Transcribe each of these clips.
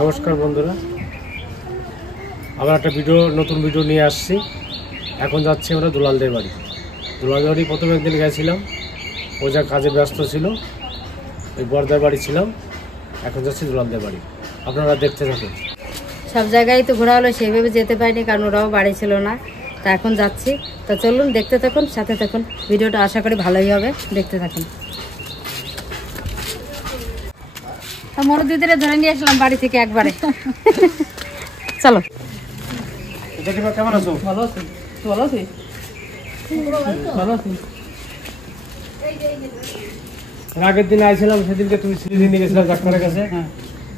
নমস্কার বন্ধুরা, আবার একটা নতুন ভিডিও নিয়ে আসছি। এখন যাচ্ছি আমরা দুলালদের বাড়ি। প্রথমে একদিন গেছিলাম, ও যা কাজে ব্যস্ত ছিল, ওই বর্দার বাড়ি ছিলাম। এখন যাচ্ছি দুলালদের বাড়ি, আপনারা দেখতে থাকুন। সব জায়গায় তো ঘোরা হলো, সেইভাবে যেতে পারিনি কারণ ওরাও বাড়ি ছিল না। তা এখন যাচ্ছি, তা চলুন দেখতে থাকুন, সাথে থাকুন। ভিডিওটা আশা করি ভালোই হবে, দেখতে থাকুন। তা মরু দিদিরে ধরে নিয়ে আসলাম বাড়ি থেকে একবারে। চলো। কেমন আছো? ভালো আছি। ভালো আছি। ভালো আছি। আগের দিন আইছিলাম, সেদিনকে তুমি সিঁড়ি নিয়ে গেছিলাম ডাক্তারের কাছে। হ্যাঁ,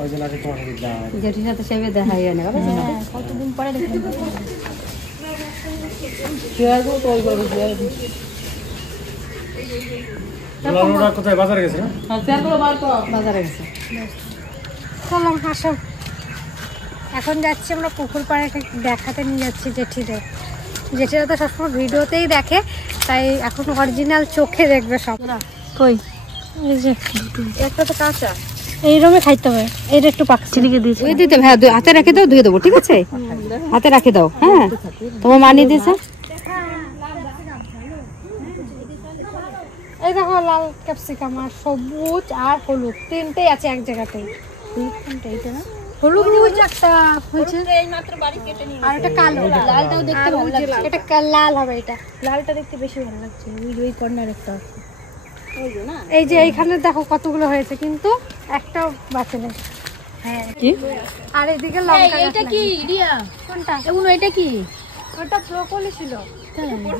ওই জন্য আজকে তোমার সাথে দেখা হয়। জেঠির সাথে সেভাবে দেখা হয় না, কতদিন পরে দেখলাম। শেয়ার করো তো, ওই করো শেয়ার। দুলালরা কোথায়? বাজারে গেছে না? হ্যাঁ, শেয়ার করো, বার করো। বাজারে গেছে। চলো আসো, এখন যাচ্ছি আমরা পুকুর পাড়ে দেখাতে নিয়ে যাচ্ছি জেঠিরা তো সবসময় ভিডিওতেই দেখে, তাই এখন অরিজিনাল চোখে দেখবে সব। কই এই যে একটা তো কাঁচা, এই রুমে খাইতে হবে, এটা একটু পাকছে। ওই দিতে ভাই, হাতে রেখে দাও, ধুয়ে দেবো, ঠিক আছে? হাতে রাখে দাও। হ্যাঁ, তোমার মানিয়ে দিয়েছে। এই দেখো লাল ক্যাপসিকাম আর সবুজ আর হলুদ তিনটেই আছে এক জায়গাতেই। হলুদ ওই একটা হয়েছে, আর এটা কালো। লালটাও দেখতে ভালো লাগছে, এটা লাল হবে, এটা লালটা দেখতে বেশি ভালো লাগছে। ওই কর্নার একটা আছে। এই যে এইখানে দেখো কতগুলো হয়েছে, কিন্তু একটাও বাঁচে নেই। হ্যাঁ, আর এদিকে লঙ্কা। এটা কি রিয়া? কোনটা? এগুলো এটা কি? ওটা ব্রোকলি ছিল।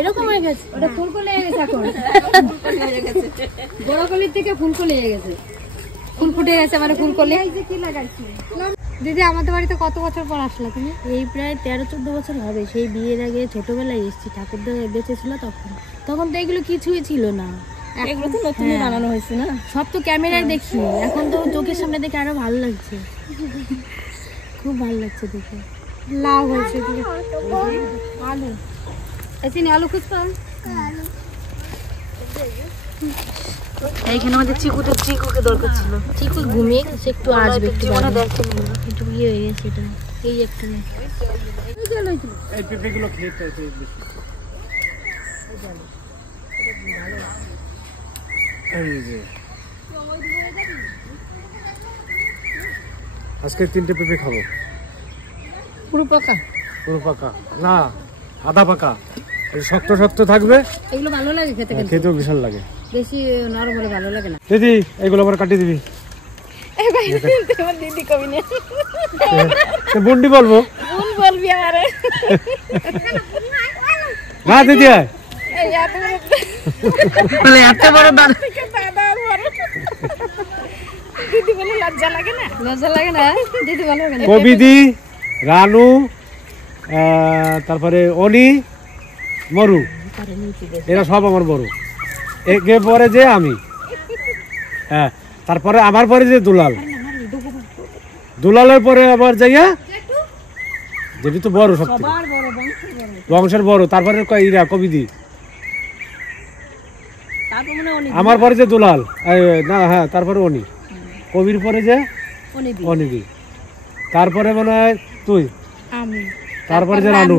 এরকম হয়ে গেছে। ওটা ফুলকলি হয়ে গেছে এখন। বড়কলির থেকে ফুলকলি হয়ে গেছে, ফুল ফুটে গেছে, মানে ফুলকলি। এই যে কি লাগাইছি দিদি, আমাদের বাড়িতে কত বছর পর আসলো তুমি? এই প্রায় 13-14 বছর হবে। সেই বিয়ের আগে ছোটবেলায় এসেছি, ঠাকুরদা বেঁচে ছিল তখন তো এগুলো কিছুই ছিল না। এগুলো তো নতুন বানানো হয়েছে না, সব তো ক্যামেরায় দেখি। এখন তো চোখের সামনে দেখে আরো ভালো লাগছে, খুব ভালো লাগছে দেখে। লাউ হয়েছে এদিকে। আলু, চিনি আলু খুঁজছো? এইখানে আমাদের চিকুকে দরকার ছিল। চিকু ঘুমিয়ে গেছে, একটু আসবে, একটু একটু ইয়ে হয়ে গেছে। এটা এই একটা এই পেঁপেগুলো খেতে বেশি। এই যে আজকে 3টে পেঁপে খাবো। পুরো পাকা? পুরো পাকা না, আধা পাকা। শক্ত শক্ত থাকবে, এগুলো ভালো লাগে খেতে, কিন্তু খেতেও ভীষণ লাগে। বেশি নরম হলে ভালো লাগে না। দিদি, এগুলো আবার কাটিয়ে দিবি। দিদি কবি না, বন্ডি বলবো বলবি আমারে না দিদি। বলে এত বড় দাদা, দিদি বলে লজ্জা লাগে না? লজ্জা লাগে না, দিদি ভালো লাগে না। কবিদি, রানু, তারপরে অনি, মরু, এরা সব আমার বড়। একে পরে যে আমি, হ্যাঁ, তারপরে আমার পরে যে দুলালের পরে আবার যাইয়া যেটি তো বড়, সব বংশের বড়। তারপরে ইরা কবিদি, আমার পরে যে দুলাল, না হ্যাঁ, তারপরে অনি, কবির পরে যে অনিদি, তারপরে মনে হয় তুই, আমি, তারপরে যে রানু,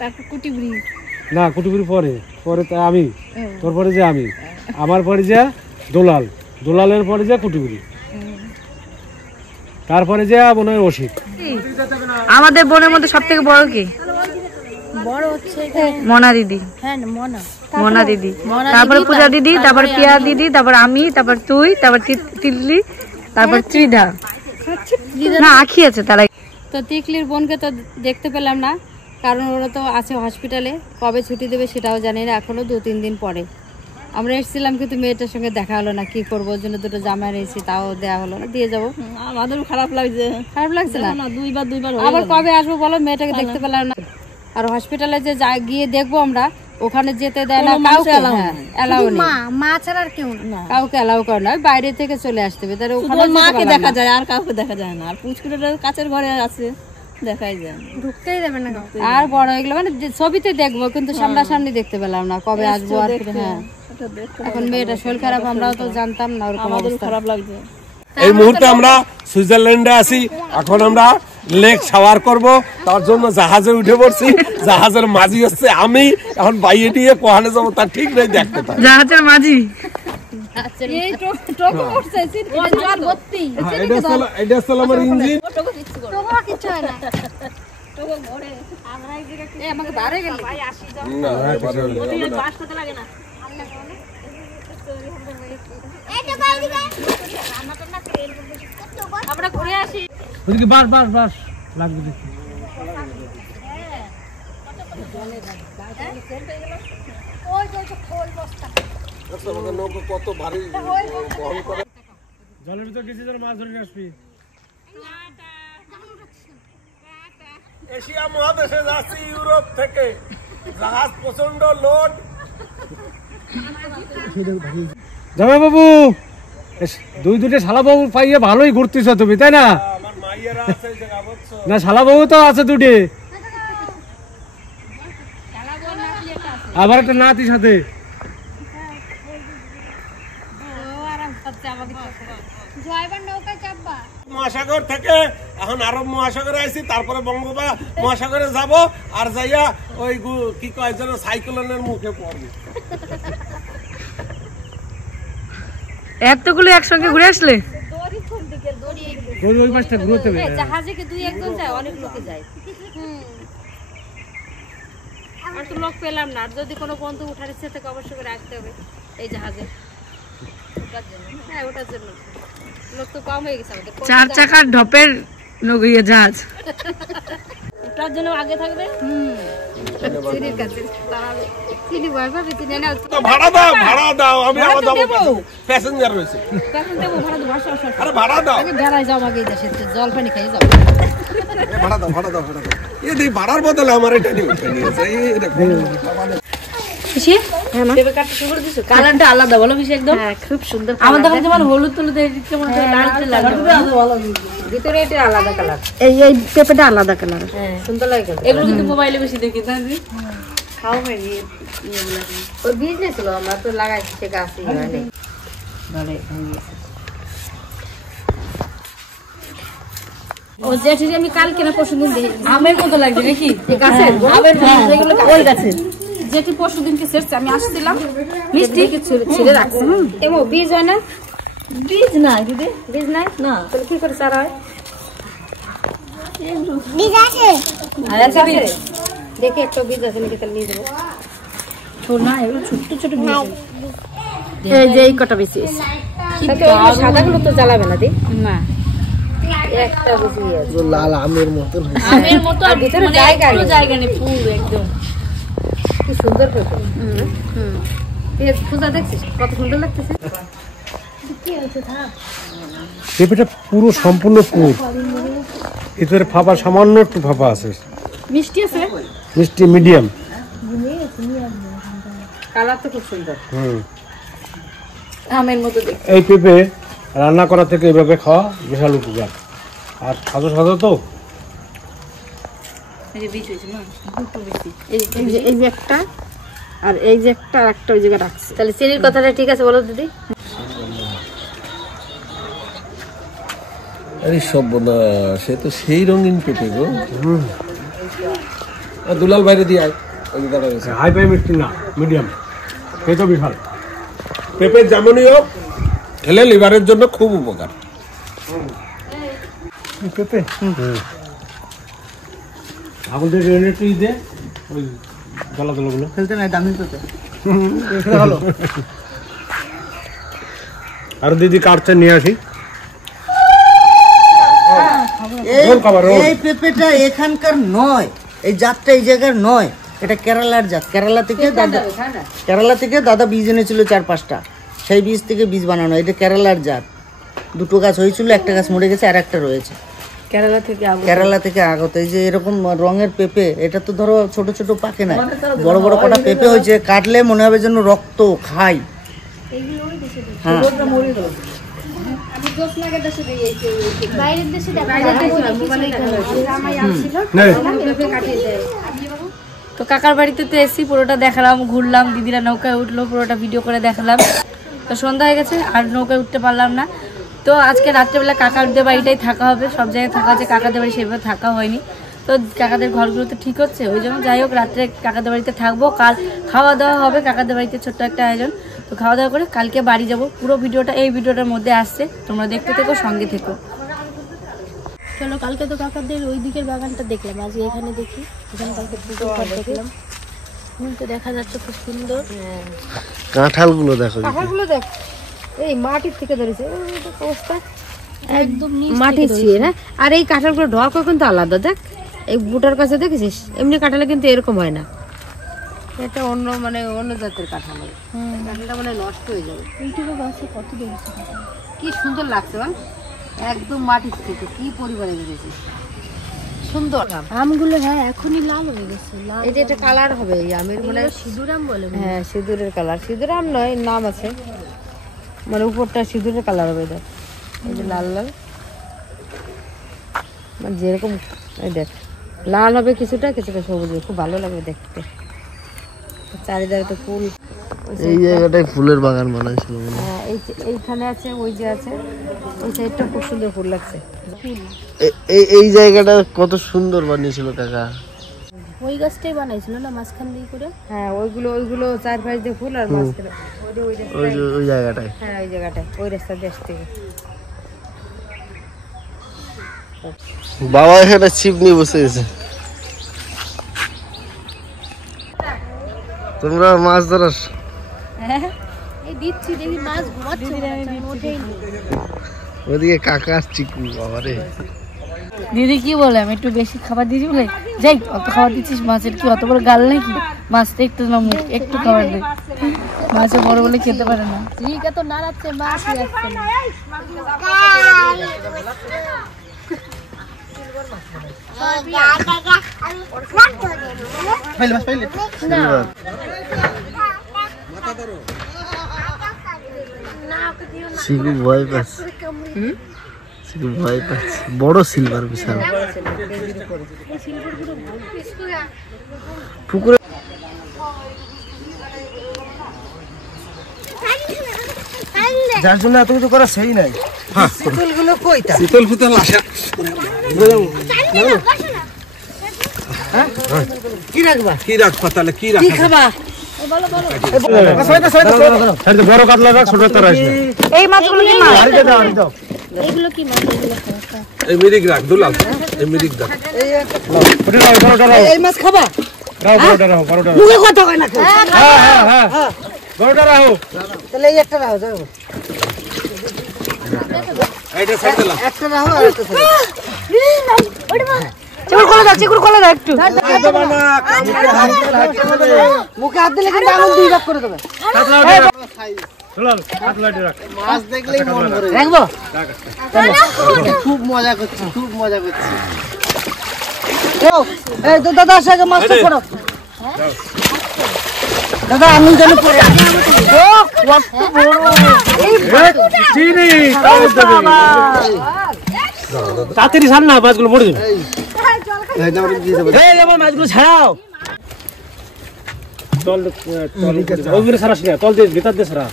তারপর কুটিবুড়ি, না কুটিপুরি পরে পরে আমি, তোর পরে যে আমি, আমার পরে যে দুলালের পরে যে কুটিপুরি, তারপরে যে মনে হয় অসিত। আমাদের বোনের মধ্যে সব থেকে বড় কি? বড় হচ্ছে মনা দিদি। হ্যাঁ, মনা দিদি, তারপরে পূজা দিদি, তারপর পিয়া দিদি, তারপর আমি, তারপর তুই, তারপর তিতলি, তারপর ত্রিধা। না, আখি আছে তারাই। তো তিকলির বোনকে তো দেখতে পেলাম না, কারণ ওরা তো আছে হসপিটালে। কবে ছুটি দেবে সেটাও জানি না, এখনো 2-3 দিন পরে। আমরা এসেছিলাম, কিন্তু মেয়েটার সঙ্গে দেখা হলো না। কি করবো, ওর জন্য 2টো জামা এনেছি, তাও দেওয়া হলো না। দিয়ে যাবো, আমাদের খারাপ লাগছে। খারাপ লাগছে না? দুইবার আবার কবে আসবো বলো, মেয়েটাকে দেখতে পেলাম না। আর হসপিটালে যে গিয়ে দেখবো আমরা, ওখানে যেতে দেয় না কাউকে, এলাও নেই। মা ছাড়া আর কেউ না, কাউকে এলাও করে না, বাইরে থেকে চলে আসতে হবে। তাহলে ওখানে মাকে দেখা যায়, আর কাউকে দেখা যায় না। আর পুচকুটার কাছের ঘরে আছে, দেখাই যায়, ঢুকতেই দেবে না। আর বড় এগুলো মানে ছবিতে দেখবো, কিন্তু সামনাসামনি দেখতে পেলাম না। কবে আসবো আর? হ্যাঁ, এখন মেয়েটা শরীর খারাপ, আমরাও তো জানতাম না, ওরকম অবস্থা। খারাপ লাগছে। এই মুহূর্তে আমরা সুইজারল্যান্ডে আছি। এখন আমরা লেক শাওয়ার করব, তার জন্য জাহাজে উঠে পড়ছি। জাহাজের মাঝি হচ্ছে আমি। এখন বাইরে দিয়ে কোহানে যাবো তার ঠিক নেই, দেখতে পাই। জাহাজের মাঝি এটা হচ্ছে আমার ইঞ্জিন। আমরা ঘুরে আসি। বাস বাস বাস লাগবে দেখি। কত ভারী জলের ভিতর কিছু জন মাছ ধরে নিয়ে আসবি। এশিয়া মহাদেশে যাচ্ছি ইউরোপ থেকে, জাহাজ প্রচন্ড লোড। জামাই বাবু, দুই দুটো শালা বাবু পাইয়ে ভালোই ঘুরতেছ তুমি, তাই না? আমার মাইয়েরা আছে এই জায়গা, বুঝছো? না শালা বাবু তো আছে দুটি, আবার একটা নাতি সাথে। মহাসাগর থেকে এখন আরব মহাসাগরে আইছি, তারপরে বঙ্গোপা মহাসাগরে যাব, আর যাইয়া ওই কি কয় যেন সাইক্লোনের মুখে পড়বে। এতগুলো একসঙ্গে ঘুরে আসলে? ওই পাশটা ঘুরতে হবে। জাহাজে কি দুই একজন যায়, অনেক লোকে যায়। আর তো লোক পেলাম না। আর যদি কোনো বন্ধু উঠার ইচ্ছে থাকে অবশ্যই করে আসতে হবে এই জাহাজে ওঠার জন্য। হ্যাঁ, ওঠার জন্য লোক তো কম হয়ে গেছে আমাদের। 4 চাকার ঢপের নগরিয়া জাহাজ ওঠার জন্য আগে থাকবে। চিনির কাছে দাঁড়াবে, চিনি ভয় পাবে, চিনি না। ভাড়া দাও, ভাড়া দাও, আমি আবার যাবো, প্যাসেঞ্জার রয়েছে। তখন দেবো ভাড়া দেবো, আসো আসো। আরে ভাড়া দাও, আগে বেড়ায় যাও, আগে দেশে জল পানি খাই যাও। ভাড়া দাও, ভাড়া দাও, ভাড়া দাও। এই ভাড়ার বদলে আমার এটা নিয়েছে। এই দেখো কালারটা আলাদা, বলো বেশি একদম খুব সুন্দর। আমাদের কাছে যেমন হলুদ টলুদ, ভিতরে এটা আলাদা কালার। এই পেঁপেটা আলাদা কালার, সুন্দর লাগে। এগুলো কিন্তু মোবাইলে বেশি দেখি, তাই না? খাও হয়নি ওই বীজ নিয়েছিল, আমরা তো লাগাইছি সে গাছ। ও যেটি আমি কালকে না পরশু দিন দেখি, আমের মতো লাগছে নাকি গাছের, আমের যেগুলো ওই গাছের যেটি পরশু দিনকে ছেড়ছে। আমি আসছিলাম, মিষ্টি ছেড়ে রাখছি। এমন বীজ হয় না? বীজ নাই দিদি, বীজ নাই না, তাহলে কি করে চারা হয়? বীজ আছে, দেখি একটা বীজ আছে নাকি, তাহলে নিয়ে যাবো। না, এগুলো ছোট্ট ছোট বীজ। এই যে এই কটা বেশি সাদাগুলো তো জ্বালাবে না দি না, একটা বেশি আছে লাল আমের মতো, আমের মতো। আর ভিতরে জায়গা নেই, ফুল একদম কি সুন্দর পেঁপে। পেঁপে ফুজা দেখছিস কত সুন্দর লাগতেছে। পেঁপেটা পুরো সম্পূর্ণ পুর, ভিতরে ফাঁপা সামান্য একটু ফাঁপা আছে। মিষ্টি আছে, মিষ্টি মিডিয়াম, কালার তো খুব সুন্দর, আমের মতো দেখতে। এই পেঁপে রান্না করা থেকে এইভাবে খাওয়া বিশাল উপকার। আর সাজো সাজো তো এই যে একটা, আর এই যে একটা, আর একটা ওই জায়গায় রাখছি। তাহলে চিনির কথাটা ঠিক আছে বলো দিদি? আরে সব না, সে তো সেই রঙিন পেঁপে গো। দুলাল বাইরে দিয়ে আয়, হাই ফাই মিষ্টি না, মিডিয়াম। এই তো বিশাল পেঁপে যেমনই হোক, খেলে লিভারের জন্য খুব উপকার। পেঁপে আমাদের রেনেটি দে, ওই গলা গলাগুলো খেলতে নাই, দামি পেঁপে ভালো। আর দিদি কাটতে নিয়ে আসি। এই পেঁপেটা এখানকার নয়, এই জাতটা এই জায়গার নয়, এটা কেরালার জাত। কেরালা থেকে দাদা বীজ এনেছিল 4-5টা, সেই বীজ থেকে বীজ বানানো। এটা কেরালার জাত। 2টো গাছ হয়েছিল, একটা গাছ মরে গেছে, আর একটা রয়েছে। কেরালা থেকে আগত। এই যে এরকম রঙের পেঁপে, এটা তো ধরো ছোট ছোট পাকে না, বড় বড় কটা পেঁপে হয়েছে, কাটলে মনে হবে যেন রক্ত খাই। হ্যাঁ, তো কাকার বাড়িতে তো এসি, পুরোটা দেখালাম, ঘুরলাম, দিদিরা নৌকায় উঠলো, পুরোটা ভিডিও করে দেখালাম। তো সন্ধ্যা হয়ে গেছে, আর নৌকায় উঠতে পারলাম না। তো আজকে রাত্রেবেলা কাকাদের বাড়িটাই থাকা হবে, সব জায়গায় থাকা আছে, কাকাদের বাড়ি সেভাবে থাকা হয়নি। তো কাকাদের ঘরগুলো তো ঠিক হচ্ছে, ওই জন্য যাই হোক রাত্রে কাকাদের বাড়িতে থাকবো। কাল খাওয়া দাওয়া হবে কাকাদের বাড়িতে, ছোট্ট একটা আয়োজন। তো খাওয়া দাওয়া করে কালকে বাড়ি যাব। পুরো ভিডিওটা এই ভিডিওটার মধ্যে আসছে, তোমরা দেখতে থেকো, সঙ্গে থেকো। চলো, কালকে তো কাকাদের ওই দিকের বাগানটা দেখলাম, আজকে এখানে দেখি। এখানে কালকে পুকুর ঘর দেখলাম, তো দেখা যাচ্ছে খুব সুন্দর। কাঁঠালগুলো দেখো, কাঁঠালগুলো দেখ, এই মাটির থেকে ধরেছে অবস্থা একদম মাটির ছিঁড়ে না। আর এই কাঁঠালগুলো ঢকও কিন্তু আলাদা, দেখ এই বুটার কাছে দেখেছিস, এমনি কাঁঠালে কিন্তু এরকম হয় না, এটা অন্য মানে অন্য জাতের কাঁঠাল। কাঁঠালটা মানে নষ্ট হয়ে যাবে। এইটুকু গাছে কত দেখেছি, কি সুন্দর লাগছে বল, একদম মাটির থেকে কি পরিমাণে দেখেছি সুন্দর আমগুলো। হ্যাঁ এখনই লাল হয়ে গেছে, এই যে এটা কালার হবে এই আমের, মানে সিঁদুর আম বলে। হ্যাঁ সিঁদুরের কালার, সিঁদুর আম নয় নাম আছে, মানে উপরটা সিঁদুরের কালার হবে। দেখ এই যে লাল লাল, মানে যেরকম এই দেখ লাল হবে কিছুটা, কিছুটা সবুজ, খুব ভালো লাগবে দেখতে। চারিধারে তো ফুল, এই জায়গাটায় ফুলের বাগান বানাইছিল। হ্যাঁ এইখানে আছে, ওই যে আছে, ওই সাইডটা খুব সুন্দর ফুল লাগছে। এই জায়গাটা কত সুন্দর বানিয়েছিল কাকা, ওই গাছটাই বানাইছিল না মাঝখান দিয়ে করে। হ্যাঁ ওইগুলো চারপাশ দিয়ে ফুল, আর মাঝখানে ওই জায়গাটায়। হ্যাঁ ওই জায়গাটায়, ওই রাস্তা দেশ থেকে। বাবা এখানে ছিপ নিয়ে বসে গেছে। তোমরা মাছ ধরাস? এই দিচ্ছি, দেখি মাছ ঘুমাচ্ছে। ওদিকে কাকা চিকু, বাবারে দিদি কি বলে, আমি একটু বেশি খাবার দিয়েছি বলে, যাই অত খাবার দিচ্ছিস, মাছের কি অত বড় গাল নাকি, মাছটা একটু না মুখ একটু খাবার দে, মাছে বড় বলে খেতে পারে না। ঠিক আছে, নাড়াচ্ছে মাছ আসছে না। চিকু ভয় পাচ্ছে, চিকু ভয় পাচ্ছে, বড় সিলভার বিশাল পুকুরে। যার জন্য এত কিছু করা সেই নাই। শীতলগুলো কইতা, শীতল ফুতল আসে কি রাখবা, কি রাখবা তাহলে, কি রাখবা, খাবা? বড় কাতলা রাখ, ছোট তার আসবে। এই মাছগুলো কি মাছ? এগুলো কি মাছ? এগুলো এই মিরিক রাখ দুলাল, এই মিরিক রাখ। এই মাছ খাবা? মুখে কথা হয় না। হ্যাঁ বড়টা রাখো, তাহলে এই একটা রাখো, যাও এইটা সাইড দিলাম, একটা রাখো আর একটা সাইড। চিকুর খোলা দাও একটু। মুখে হাত দিলে কিন্তু আঙুল দুই ভাগ করে দেবে। মাছ দেখলেই মন ভরে যায়। রাখবো? খুব মজা করছি, খুব মজা করছি। এই তো দাদা আসে, আগে মাছটা পড়ো। দাদা আমি যেন পড়ে তাড়াতাড়ি ছাড় না, মাছগুলো পড়ে যাবে। মাছগুলো ছাড়াও। ওইগুলো ছাড়াস না, তল দিয়ে ভিতর দিয়ে ছাড়া।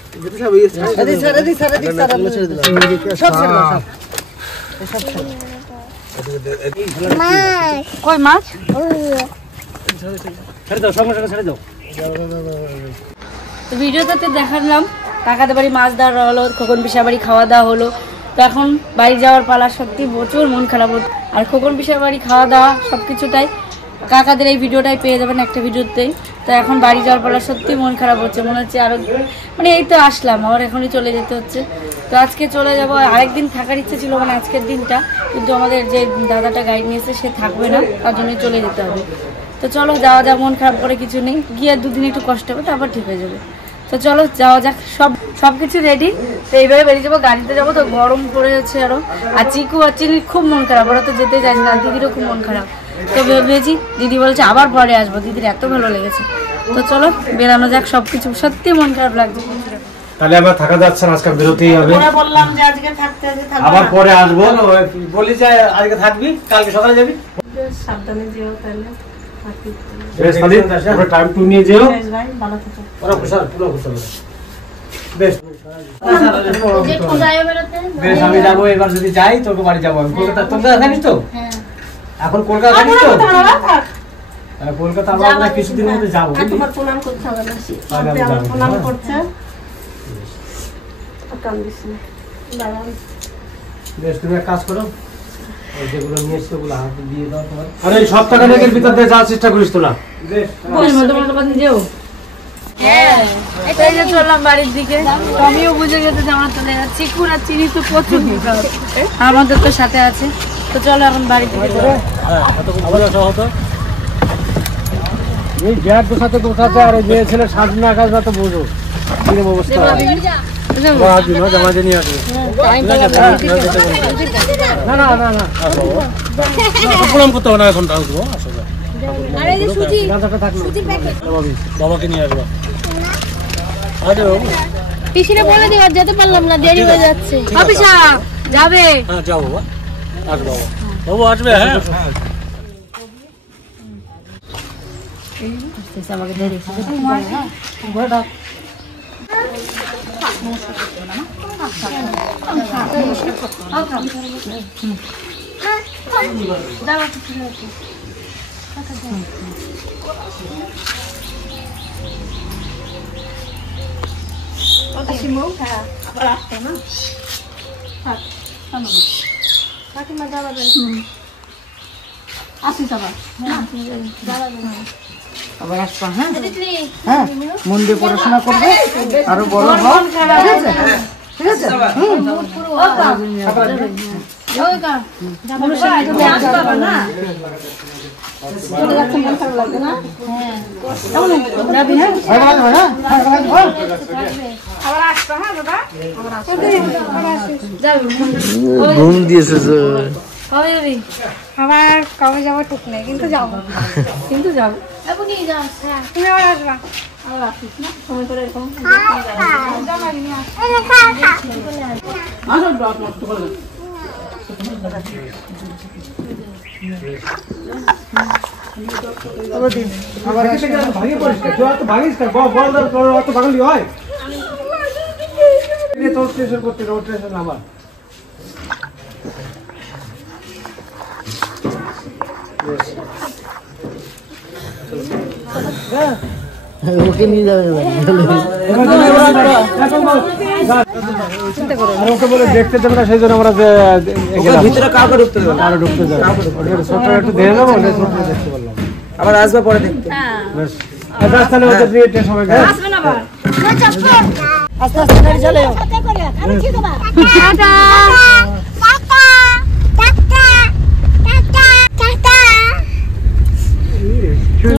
কই মাছ? ছেড়ে দাও, সঙ্গে সঙ্গে ছেড়ে দাও। তো ভিডিওটাতে দেখালাম কাকাদের বাড়ি মাছ ধরা হলো, খোকন পিসার বাড়ি খাওয়া দাওয়া হলো। তো এখন বাড়ি যাওয়ার পালা, সত্যি প্রচুর মন খারাপ হতো। আর খোকন পিসার বাড়ি খাওয়া দাওয়া সব কিছুটাই কাকাদের এই ভিডিওটাই পেয়ে যাবেন একটা ভিডিওতেই। তো এখন বাড়ি যাওয়ার পালা, সত্যি মন খারাপ হচ্ছে, মনে হচ্ছে আরো মানে এই তো আসলাম, আবার এখনই চলে যেতে হচ্ছে। তো আজকে চলে যাবো, আরেকদিন থাকার ইচ্ছে ছিল মানে আজকের দিনটা, কিন্তু আমাদের যে দাদাটা গাড়ি নিয়েছে সে থাকবে না, তার জন্যই চলে যেতে হবে। তো চলো যাওয়া যাক, মন খারাপ করে কিছু নেই, গিয়ে দুদিন একটু কষ্ট হবে, তারপর ঠিক হয়ে যাবে। তো চলো যাওয়া যাক, সব কিছু রেডি। তো এইভাবে বেরিয়ে যাবো, গাড়িতে যাবো। তো গরম পড়ে যাচ্ছে আরো, আর চিকু আর চিনির খুব মন খারাপ, ওরা তো যেতে চাইছে না, দিদিরও খুব মন খারাপ। তো ভেবেছি, দিদি বলছে আবার পরে আসবো, দিদির এত ভালো লেগেছে। তো চলো বেরানো যাক, সবকিছু সত্যি মন খারাপ লাগছে। তাহলে আবার থাকা যাচ্ছে না, আজকাল বিরতিই হবে। বললাম যে আজকে থাকতে আবার পরে আসবো, বলি যে আজকে থাকবি, কালকে সকালে যাবি। সাবধানে যেও তাহলে, টাইম টু নিয়ে যেও। ভালো থাকো। পুরো খুশাল। বেশ বেশ, আমি যাবো এবার, যদি যাই তোকে বাড়ি যাবো। আমি কলকাতা, কলকাতা থাকিস তো এখন? কলকাতা থাকিস তো? কলকাতা আমরা কিছুদিনের মধ্যে যাবো। বেশ, তুমি এক কাজ করো, যেগুলো নিয়ে এসছো ওগুলো হাতে দিয়ে দাও তোমার। আরে এই সপ্তাহখানেকের ভিতর দিয়ে যাওয়ার চেষ্টা করিস তোলা। বেশ, চললাম বাড়ির দিকে। আমিও বুঝে গেছে যে আমরা চলে যাচ্ছি। কুড়া চিনি তো প্রচুর আমাদের তো সাথে আছে, তো চলো এখন বাড়ি থেকে এই ব্যাগ গোছাতে গোছাতে আর যে ছেলে সাজনা কাজ না তো বোঝো কিরকম অবস্থা। জামাতে নিয়ে আসবে। না না না না, প্রণাম করতে হবে না, এখন আসবো। আসলে বাবাকে নিয়ে আসবো। পিসিরা বলে দিও, যেতে পারলাম না, দেরি হয়ে যাচ্ছে। অফিসা যাবে? হ্যাঁ যাও বাবা, আসবো বাবা, বাবু আসবে। হ্যাঁ আমাকে দেরি আবার আসবা। হ্যাঁ হ্যাঁ, মন দিয়ে পড়াশোনা করবে, আরো বড় হও, ঠিক আছে? ঘুম দিয়েছে আবার কবে যাবো ঠিক নেই, কিন্তু যাবো, কিন্তু যাবো। তুমি আবার আসবা। ওকে নিয়ে যাবে। ওকে বলে দেখতে দেবে না, সেই জন্য আমরা ভিতরে কাউকে ঢুকতে দেবো না, আরো ঢুকতে দেবো। ছোট একটু দিয়ে দেবো, ছোট দেখতে পারলাম। আবার আসবে পরে দেখতে। বেশ, তাহলে ওদের নিয়ে একটু সময় আসবেন আবার। আস্তে আস্তে গাড়ি চালাও।